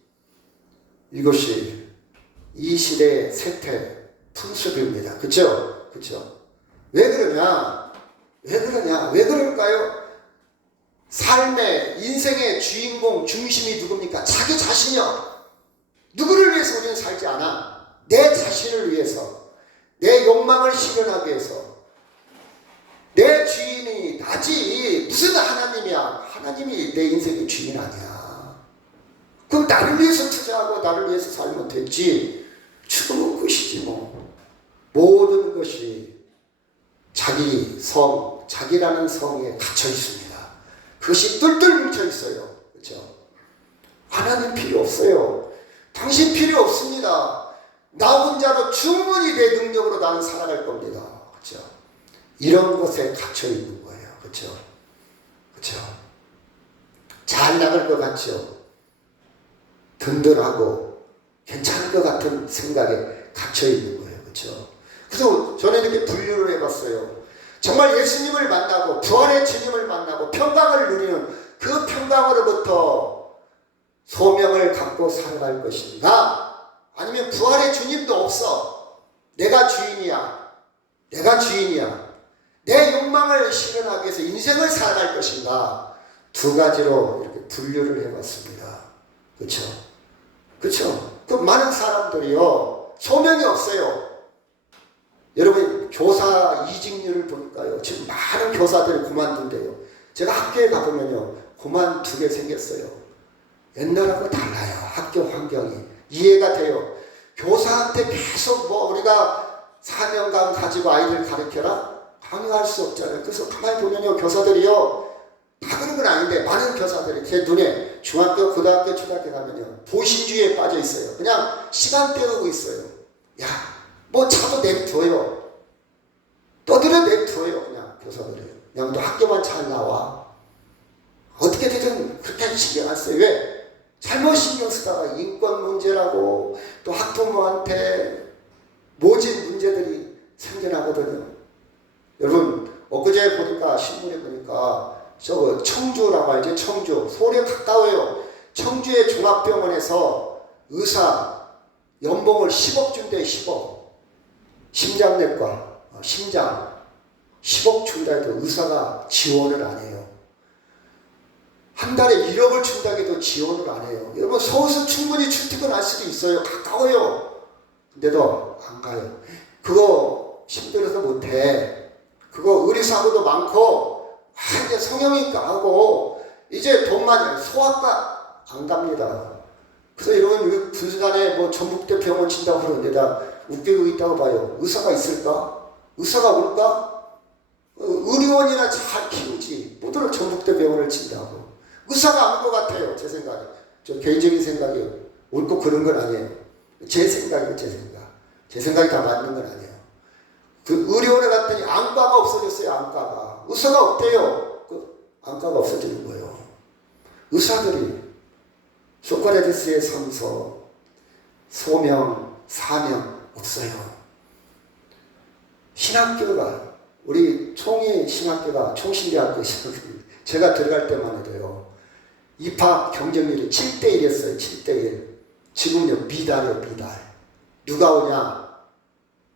이것이 이 시대의 세태 풍습입니다. 그쵸? 그쵸? 왜 그러냐? 왜 그러냐? 왜 그럴까요? 삶의, 인생의 주인공, 중심이 누굽니까? 자기 자신이요. 누구를 위해서 우리는 살지 않아? 내 자신을 위해서, 내 욕망을 실현하기 위해서. 내 주인이 나지. 무슨 하나님이야? 하나님이 내 인생의 주인 아니야. 그럼 나를 위해서 투자하고 나를 위해서 살면 됐지. 죽으면 끝이지 뭐. 모든 것이 자기 성, 자기라는 성에 갇혀 있습니다. 그것이 뚫뚫 뭉쳐 있어요. 그렇죠? 하나님 필요 없어요. 당신 필요 없습니다. 나 혼자로 충분히 내 능력으로 나는 살아갈 겁니다. 그렇죠? 이런 것에 갇혀 있는 거예요. 그렇죠? 그렇죠? 잘 나갈 것 같죠? 든든하고 괜찮을 것 같은 생각에 갇혀 있는 거예요. 그렇죠? 그래서 저는 이렇게 분류를 해봤어요. 정말 예수님을 만나고 부활의 주님을 만나고 평강을 누리는 그 평강으로부터 소명을 갖고 살아갈 것인가? 아니면 부활의 주님도 없어. 내가 주인이야. 내가 주인이야. 내 욕망을 실현하기 위해서 인생을 살아갈 것인가? 두 가지로 이렇게 분류를 해봤습니다. 그렇죠? 그렇죠? 그 많은 사람들이요. 소명이 없어요. 여러분 교사 이직률을 보니까요. 지금 많은 교사들이 그만둔대요. 제가 학교에 가보면요. 그만두게 생겼어요. 옛날하고 달라요. 학교 환경이. 이해가 돼요. 교사한테 계속 우리가 사명감 가지고 아이들 가르쳐라? 강요할 수 없잖아요. 그래서 가만히 보면요. 교사들이요. 다 그런 건 아닌데 많은 교사들이 제 눈에 중학교, 고등학교, 초등학교 가면요. 보신주의에 빠져 있어요. 그냥 시간 때우고 있어요. 야, 차도 내비둬요. 떠들어 내비둬요. 그냥 교사들이. 그냥 너 학교만 잘 나와. 어떻게 되든 그렇게 신경 안 써요. 왜? 잘못 신경 쓰다가 인권 문제라고 또 학부모한테 모진 문제들이 생겨나거든요. 여러분 엊그제 보니까 신문에 보니까 저거 청주라고 알죠? 청주. 서울에 가까워요. 청주의 종합병원에서 의사 연봉을 10억 준대. 10억. 심장내과. 심장 10억 준다 해도 의사가 지원을 안 해요. 한 달에 1억을 준다 해도 지원을 안 해요. 여러분 서울서 충분히 출퇴근할 수도 있어요. 가까워요. 근데도 안 가요. 그거 힘들어서 못해. 그거 의료사고도 많고 이제 성형외과 하고 이제 돈만 소아과 안 갑니다. 그래서 여러분 군수단에 뭐 전북대 병원 친다고 그러는데 다 웃기고 있다고 봐요. 의사가 있을까? 의사가 올까? 의료원이나 잘 키우지. 뭐더러 전북대 병원을 친다고. 의사가 안 올 것 같아요. 제 생각에. 저 개인적인 생각이에요. 옳고 그런 건 아니에요. 제 생각이에요. 제 생각. 제 생각이 다 맞는 건 아니에요. 그 의료원에 갔더니 안과가 없어졌어요. 안과가. 의사가 없대요. 그 안과가 없어지는 거예요. 의사들이 소크라테스의 성서, 소명, 사명 없어요. 신학교가 우리 총이 신학교가 총신대학교 제가 들어갈 때만 해도요. 입학 경쟁률이 7대1이었어요. 7대1. 지금요 미달이에요. 미달. 누가 오냐?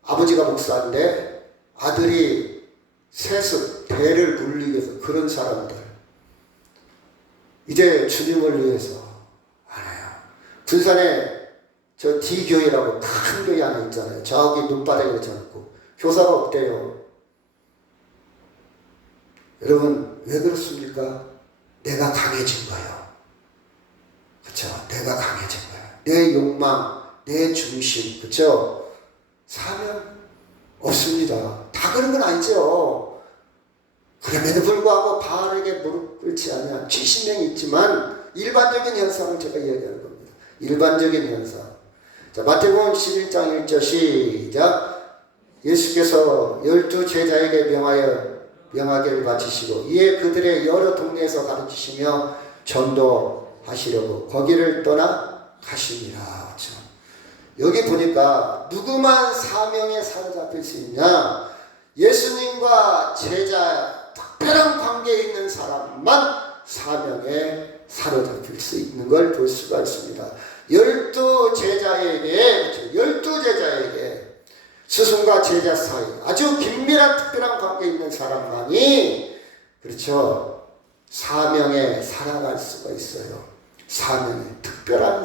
아버지가 목사인데 아들이 세습 대를 물리기 위해서 그런 사람들. 이제 주님을 위해서 안 해요. 군산에 저 D교회라고 큰 교회 하나 있잖아요. 저기 눈바닥에 그쳐놓고 교사가 없대요. 여러분 왜 그렇습니까? 내가 강해진 거예요. 그렇죠? 내가 강해진 거예요. 내 욕망, 내 중심, 그렇죠? 사명 없습니다. 다 그런 건 아니죠. 그럼에도 불구하고 바알에게 무릎 꿇지 않은 70명이 있지만 일반적인 현상을 제가 이야기하는 겁니다. 일반적인 현상. 자, 마태복음 11장 1절 시작. 예수께서 12 제자에게 명하기를 바치시고 이에 그들의 여러 동네에서 가르치시며 전도하시려고 거기를 떠나 가시니라. 그렇죠? 여기 보니까 누구만 사명에 사로잡힐 수 있냐? 예수님과 제자 특별한 관계에 있는 사람만 사명에 사로잡힐 수 있는 걸 볼 수가 있습니다. 12 제자에게, 그렇죠? 12제자에게 스승과 제자 사이 아주 긴밀한 특별한 관계에 있는 사람만이, 그렇죠, 사명에 살아갈 수가 있어요. 사명에 특별한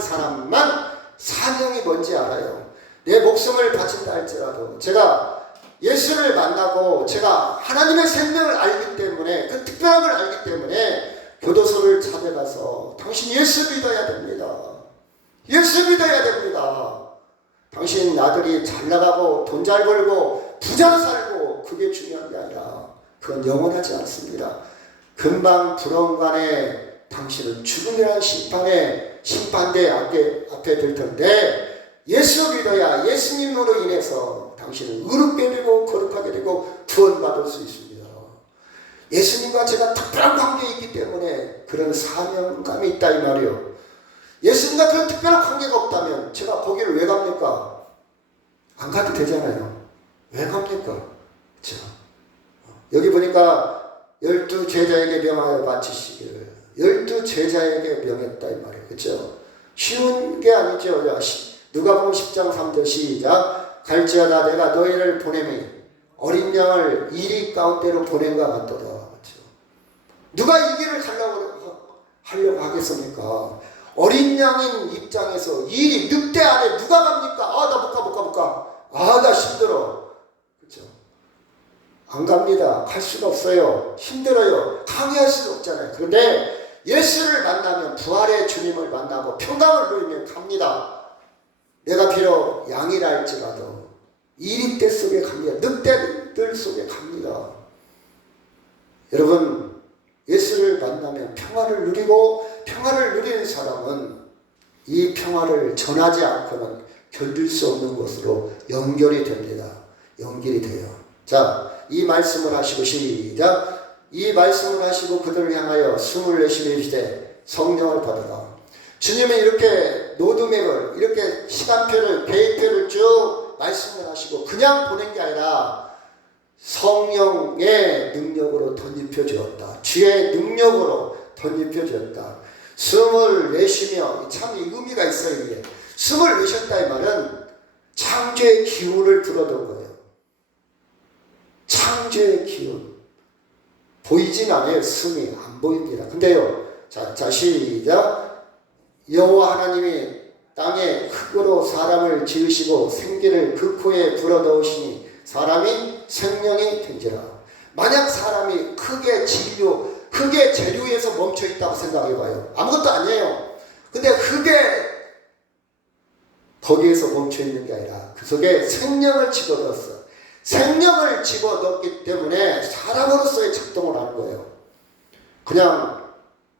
사람만 사명이 뭔지 알아요. 내 목숨을 바친다 할지라도 제가 예수를 만나고 제가 하나님의 생명을 알기 때문에 그 특별한 걸 알기 때문에 교도소를 찾아가서 당신 예수 믿어야 됩니다. 예수 믿어야 됩니다. 당신 아들이 잘 나가고 돈 잘 벌고 부자로 살고 그게 중요한 게 아니라 그건 영원하지 않습니다. 금방 불언간에 당신은 죽음이라는 심판대 앞에 들 텐데 예수 믿어야 예수님으로 인해서 당신은 의롭게 되고 거룩하게 되고 구원받을 수 있습니다. 예수님과 제가 특별한 관계에 있기 때문에 그런 사명감이 있다 이 말이에요. 예수님과 그런 특별한 관계가 없다면 제가 거기를 왜 갑니까? 안 가도 되잖아요. 왜 갑니까? 그렇죠? 여기 보니까 12 제자에게 명하여 바치시기를 12 제자에게 명했다 이 말이에요. 그렇죠? 쉬운 게 아니죠. 누가복음 10장 3절 시작. 갈지어다 내가 너희를 보내매 어린 양을 이리 가운데로 보낸과 같도다. 그렇죠? 누가 이 길을 하려고 하겠습니까? 어린 양인 입장에서 이 늑대 안에 누가 갑니까? 나 못 가. 나 힘들어. 그렇죠? 안 갑니다. 갈 수가 없어요. 힘들어요. 강요할 수는 없잖아요. 그런데 예수를 만나면 부활의 주님을 만나고 평강을 누리면 갑니다. 내가 비록 양이라 할지라도 이리떼 속에 갑니다. 늑대들 속에 갑니다. 여러분 예수를 만나면 평화를 누리고 평화를 누리는 사람은 이 평화를 전하지 않고는 견딜 수 없는 것으로 연결이 됩니다. 연결이 돼요. 자, 이 말씀을 하시고 시작. 이 말씀을 하시고 그들을 향하여 숨을 내쉬며 이르시되 성령을 받으라. 주님은 이렇게 로드맵을 이렇게 시간표를 계획표를 쭉 말씀을 하시고 그냥 보낸 게 아니라 성령의 능력으로 덧입혀 주었다. 주의 능력으로 덧입혀 주었다. 숨을 내쉬며 참 의미가 있어요. 이게 숨을 내셨다 이 말은 창조의 기운을 불어넣은 거예요. 창조의 기운. 보이진 않아요. 숨이 안 보입니다. 근데요, 자 시작. 여호와 하나님이 땅에 흙으로 사람을 지으시고 생기를 그 코에 불어넣으시니 사람이 생명이 된지라. 만약 사람이 흙의 진료, 흙의 재료에서 멈춰있다고 생각해봐요. 아무것도 아니에요. 근데 거기에서 멈춰있는 게 아니라 그 속에 생명을 집어넣었어. 생명을 집어넣기 때문에 사람으로서의 작동을 하는 거예요. 그냥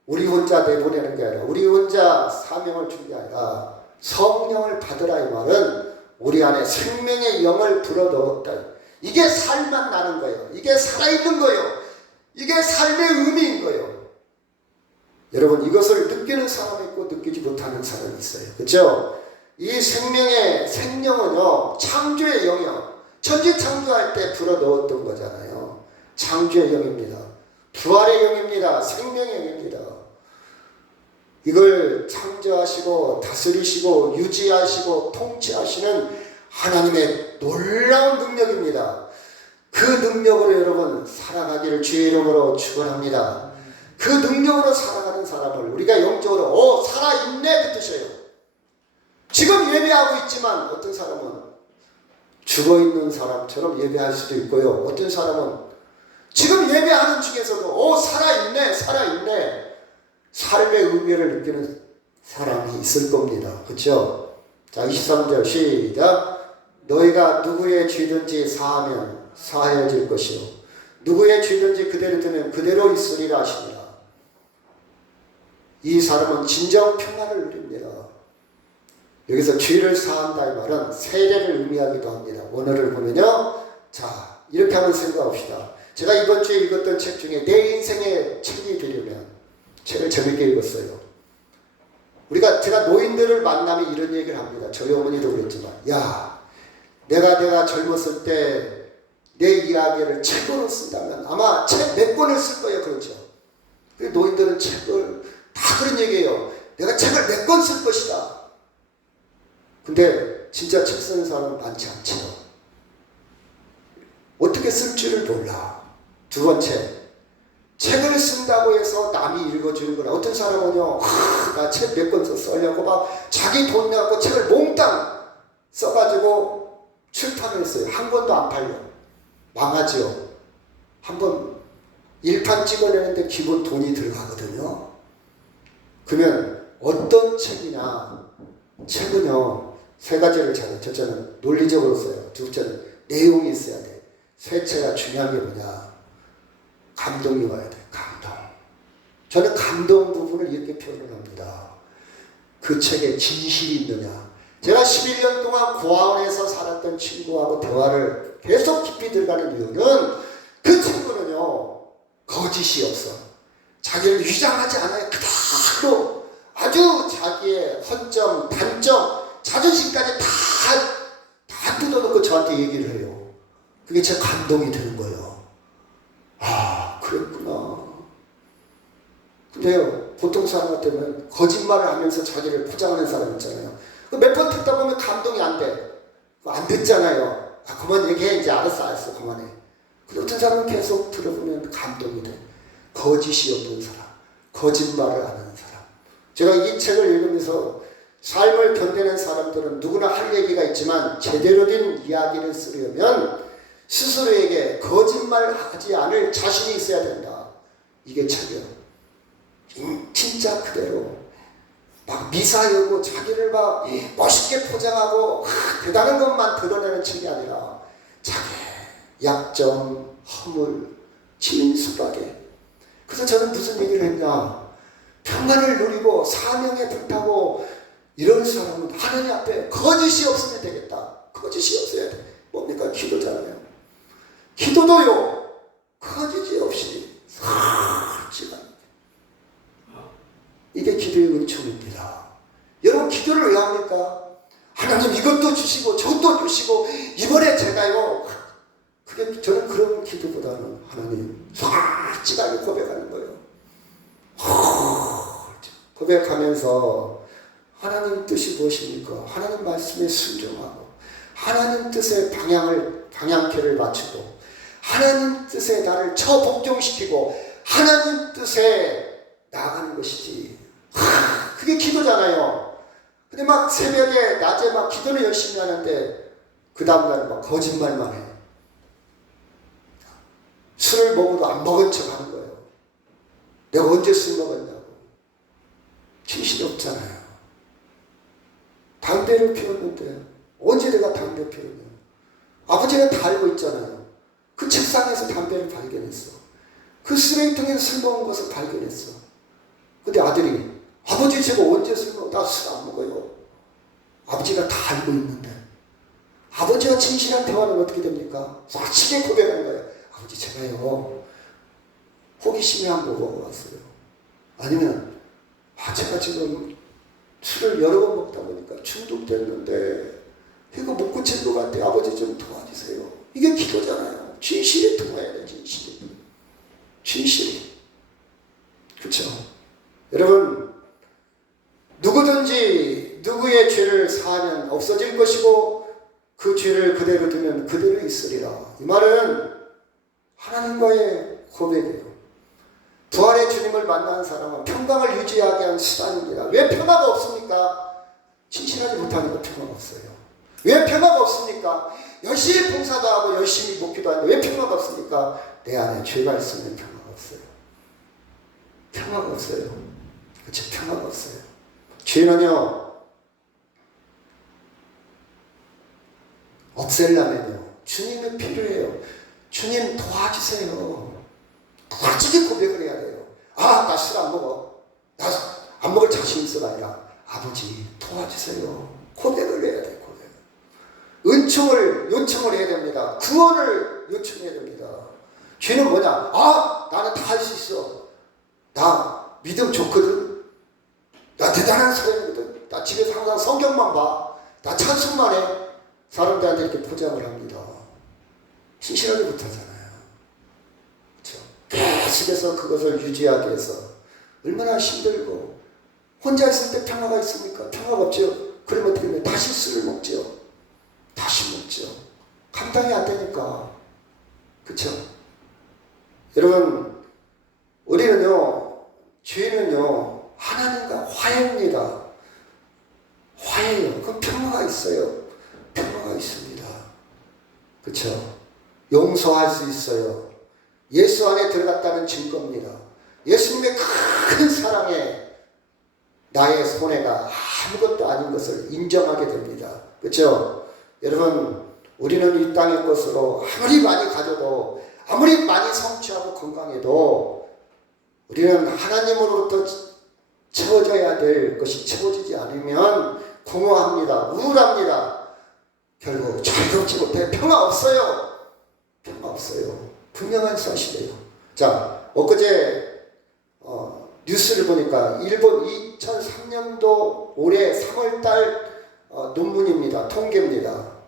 우리 혼자 내보내는 게 아니라, 우리 혼자 사명을 준 게 아니라 성령을 받으라. 이 말은 우리 안에 생명의 영을 불어넣었다. 이게 살만 나는 거예요. 이게 살아있는 거예요. 이게 삶의 의미인 거예요. 여러분, 이것을 느끼는 사람이 있고 느끼지 못하는 사람이 있어요. 그렇죠? 이 생명은요, 창조의 영이요. 천지 창조할 때 불어넣었던 거잖아요. 창조의 영입니다. 부활의 영입니다. 생명의 영입니다. 이걸 창조하시고 다스리시고 유지하시고 통치하시는 하나님의 놀라운 능력입니다. 그 능력으로 여러분 살아가기를 주의 이름으로 축원합니다. 그 능력으로 살아가는 사람을 우리가 영적으로 살아있네 그 뜻이에요. 지금 예배하고 있지만 어떤 사람은 죽어있는 사람처럼 예배할 수도 있고요. 어떤 사람은 지금 예배하는 중에서도 살아있네 삶의 의미를 느끼는 사람이 있을 겁니다. 그렇죠? 자, 23절 시작. 너희가 누구의 죄든지 사하면 사하여질 것이요 누구의 죄든지 그대로 두면 그대로 있으리라 하시니라. 이 사람은 진정 평안을 누립니다. 여기서 죄를 사한다 이 말은 세례를 의미하기도 합니다. 원어를 보면요, 자 이렇게 한번 생각합시다. 제가 이번 주에 읽었던 책 중에 내 인생의 책이 되려면, 책을 재밌게 읽었어요. 제가 노인들을 만나면 이런 얘기를 합니다. 저희 어머니도 그랬지만, 야, 내가 젊었을 때 내 이야기를 책으로 쓴다면 아마 책 몇 권을 쓸 거예요. 그렇죠? 노인들은 책을 다 그런 얘기예요. 내가 책을 몇 권 쓸 것이다. 근데 진짜 책 쓰는 사람은 많지 않죠. 어떻게 쓸 줄을 몰라. 두 번째, 책을 쓴다고 해서 남이 읽어주는 거라. 어떤 사람은요, 나 책 몇 권 써려고 막 자기 돈 내고 책을 몽땅 써가지고 출판했어요. 한 권도 안 팔려. 망하죠. 한번 1판 찍어내는데 기본 돈이 들어가거든요. 그러면 어떤 책이냐? 책은요, 세 가지를 찾아요. 첫째는 논리적으로 써요. 둘째는 내용이 있어야 돼. 셋째가 중요한 게 뭐냐? 감동이 와야 돼. 감동. 저는 감동 부분을 이렇게 표현을 합니다. 그 책에 진실이 있느냐. 제가 11년 동안 고아원에서 살았던 친구하고 대화를 계속 깊이 들어가는 이유는 그 친구는요, 거짓이 없어. 자기를 위장하지 않아요. 그대로 아주 자기의 허점, 단점, 자존심까지 다 뜯어놓고 저한테 얘기를 해요. 그게 제 감동이 되는 거예요. 아, 그랬구나. 근데요, 보통 사람 같으면 거짓말을 하면서 자기를 포장하는 사람 있잖아요. 몇 번 듣다 보면 감동이 안 돼. 안 듣잖아요. 아, 그만 얘기해. 이제 알았어. 그만해. 근데 어떤 사람은 계속 들어보면 감동이 돼. 거짓이 없는 사람. 거짓말을 안 하는 사람. 제가 이 책을 읽으면서 삶을 견뎌낸 사람들은 누구나 할 얘기가 있지만 제대로 된 이야기를 쓰려면 스스로에게 거짓말하지 않을 자신이 있어야 된다. 이게 책이에요. 진짜 그대로 막 미사여고 자기를 막 멋있게 포장하고 대단한 것만 드러내는 책이 아니라 자기의 약점, 허물, 진솔하게. 그래서 저는 무슨 얘기를 했냐? 평안을 누리고 사명에 불타고 이런 사람은 하나님 앞에 거짓이 없으면 되겠다. 거짓이 없어야 돼. 뭡니까? 기도잖아요. 기도도요, 거짓이 없이 솔직한. 이게 기도의 은총입니다. 여러분, 기도를 왜 합니까? 하나님 이것도 주시고 저것도 주시고 이번에 제가요, 그게 저는 그런 기도보다는 하나님 솔직하게 고백하는 거예요. 고백하면서 하나님 뜻이 무엇입니까? 하나님 말씀에 순종하고 하나님 뜻의 방향키를 맞추고 하나님 뜻에 나를 처복종시키고 하나님 뜻에 나아가는 것이지. 그게 기도잖아요. 근데 막 새벽에 낮에 막 기도는 열심히 하는데 그 다음날 막 거짓말만 해. 술을 먹어도 안 먹은 척 하는 거예요. 내가 언제 술 먹었냐고. 진실이 없잖아요. 담배를 피웠는데 언제 내가 담배 피웠냐. 아버지는 다 알고 있잖아요. 그 책상에서 담배를 발견했어. 그 쓰레기통에서 술 먹은 것을 발견했어. 근데 아들이 아버지 제가 언제 술 먹어? 나 술 안 먹어요. 아버지가 다 알고 있는데 아버지와 진실한 대화는 어떻게 됩니까? 솔직히 고백하는 거예요. 아버지 제가요 호기심에 한번 먹어봤어요. 아니면 제가 지금 술을 여러 번 먹다 보니까 중독됐는데 이거 못 고칠 것 같아요. 아버지 좀 도와주세요. 이게 기도잖아요. 진실이 통해야 돼. 진실이. 그렇죠? 여러분 누구든지 누구의 죄를 사하면 없어질 것이고 그 죄를 그대로 두면 그대로 있으리라. 이 말은 하나님과의 고백이에요. 부활의 주님을 만난 사람은 평강을 유지하게 한 수단입니다. 왜 평화가 없습니까? 진실하지 못하니까 평화가 없어요. 왜 평화가 없습니까? 열심히 봉사도 하고 열심히 묵기도 하는데 왜 평화가 없습니까? 내 안에 죄가 있으면 평화가 없어요. 평화가 없어요. 그치? 평화가 없어요. 죄는요 없애려면요 주님이 필요해요. 주님 도와주세요. 솔직히 고백을 해야 돼요. 나 술 안 먹어. 나 안 먹을 자신 있어가 아니라 아버지 도와주세요. 고백을 해야 돼요. 은총을 요청을 해야 됩니다. 구원을 요청해야 됩니다. 죄는 뭐냐? 나는 다 할 수 있어. 나 믿음 좋거든. 나 대단한 사람이거든. 나 집에서 항상 성경만 봐. 나 찬송만 해. 사람들한테 이렇게 포장을 합니다. 신실하지 못하잖아요. 그렇죠? 계속해서 그것을 유지하기 위해서 얼마나 힘들고 혼자 있을 때 평화가 있습니까? 평화가 없죠. 그러면 어떻게 되면 다시 술을 먹죠. 감당이 안 되니까. 그렇죠? 여러분 우리는요 죄는요 하나님과 화해입니다. 화해요. 그럼 평화가 있어요. 평화가 있습니다. 그렇죠? 용서할 수 있어요. 예수 안에 들어갔다는 증거입니다. 예수님의 큰 사랑에 나의 손해가 아무것도 아닌 것을 인정하게 됩니다. 그렇죠? 여러분 우리는 이 땅의 것으로 아무리 많이 가져도 아무리 많이 성취하고 건강해도 우리는 하나님으로부터 채워져야 될 것이 채워지지 않으면 공허합니다. 우울합니다. 결국 즐겁지 못해. 평화 없어요. 분명한 사실이에요. 자, 엊그제 뉴스를 보니까 일본 2003년도 올해 3월달 논문입니다. 통계입니다.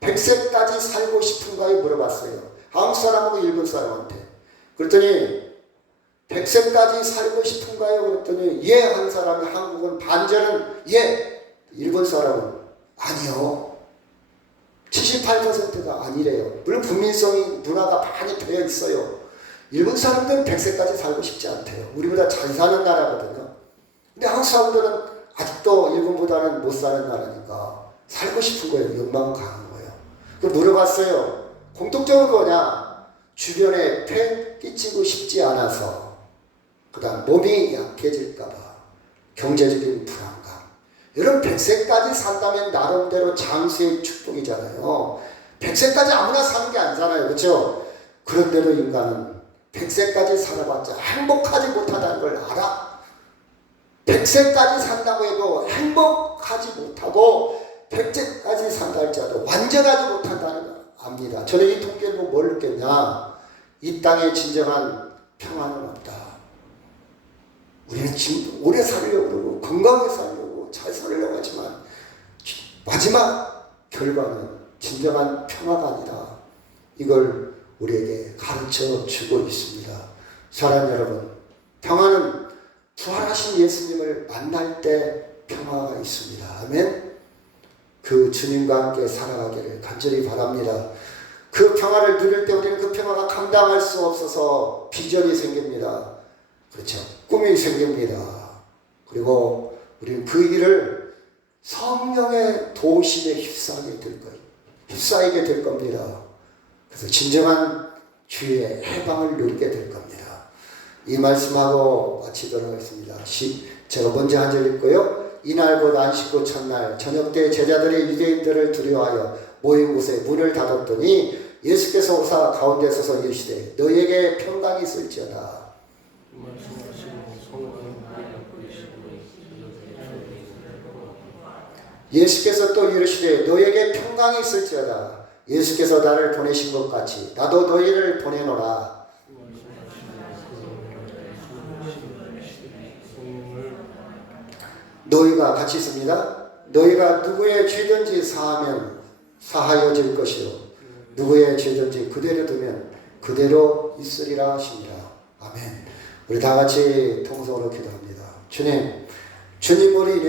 100세까지 살고 싶은가요? 물어봤어요. 한국 사람하고 일본 사람한테. 그랬더니 100세까지 살고 싶은가요? 그랬더니 예 한 사람이 한국은 반절은 예. 일본 사람은 아니요. 78%가 아니래요. 물론 국민성이 문화가 많이 되어 있어요. 일본 사람들은 100세까지 살고 싶지 않대요. 우리보다 잘 사는 나라거든요. 근데 한국 사람들은 아직도 일본보다는 못 사는 나라니까 살고 싶은 거예요. 욕망은 강한 거예요. 그 물어봤어요. 공통적으로 뭐냐? 주변에 폐 끼치고 싶지 않아서, 그 다음 몸이 약해질까봐, 경제적인 불안감. 여러분 100세까지 산다면 나름대로 장수의 축복이잖아요. 100세까지 아무나 사는 게 아니잖아요. 그렇죠? 그런데도 인간은 100세까지 살아봤자 행복하지 못하다는 걸 알아. 100세까지 산다고 해도 행복하지 못하고 100세까지 산다 할지라도 완전하지 못한다는 걸 압니다. 저는 이 통계를 보고 뭘 느꼈냐? 이 땅에 진정한 평안은 없다. 우리는 지금 오래 살려고 그러고 건강하게 살려고 잘 살려고 하지만 마지막 결과는 진정한 평화가 아니라 이걸 우리에게 가르쳐 주고 있습니다. 사랑하는 여러분, 평화는 부활하신 예수님을 만날 때 평화가 있습니다. 아멘. 그 주님과 함께 살아가기를 간절히 바랍니다. 그 평화를 누릴 때 우리는 그 평화가 감당할 수 없어서 비전이 생깁니다. 그렇죠. 꿈이 생깁니다. 그리고 우리는 그 일을 성령의 도우심에 휩싸이게 될 겁니다. 그래서 진정한 주의 해방을 누리게 될 겁니다. 이 말씀하고 마치도록 하겠습니다. 제가 먼저 한 절 읽고요. 이날 곧 안식 후 첫날 저녁 때 제자들이 유대인들을 두려워하여 모인 곳에 문을 닫았더니 예수께서 오사 가운데 서서 이르시되 너희에게 평강이 있을지어다. 예수께서 또 이르시되 너희에게 평강이 있을지어다. 예수께서 나를 보내신 것 같이 나도 너희를 보내노라. 너희가 같이 있습니다. 너희가 누구의 죄든지 사하면 사하여질 것이요 누구의 죄든지 그대로 두면 그대로 있으리라 하십니다. 아멘. 우리 다 같이 통성으로 기도합니다. 주님 우리 인해서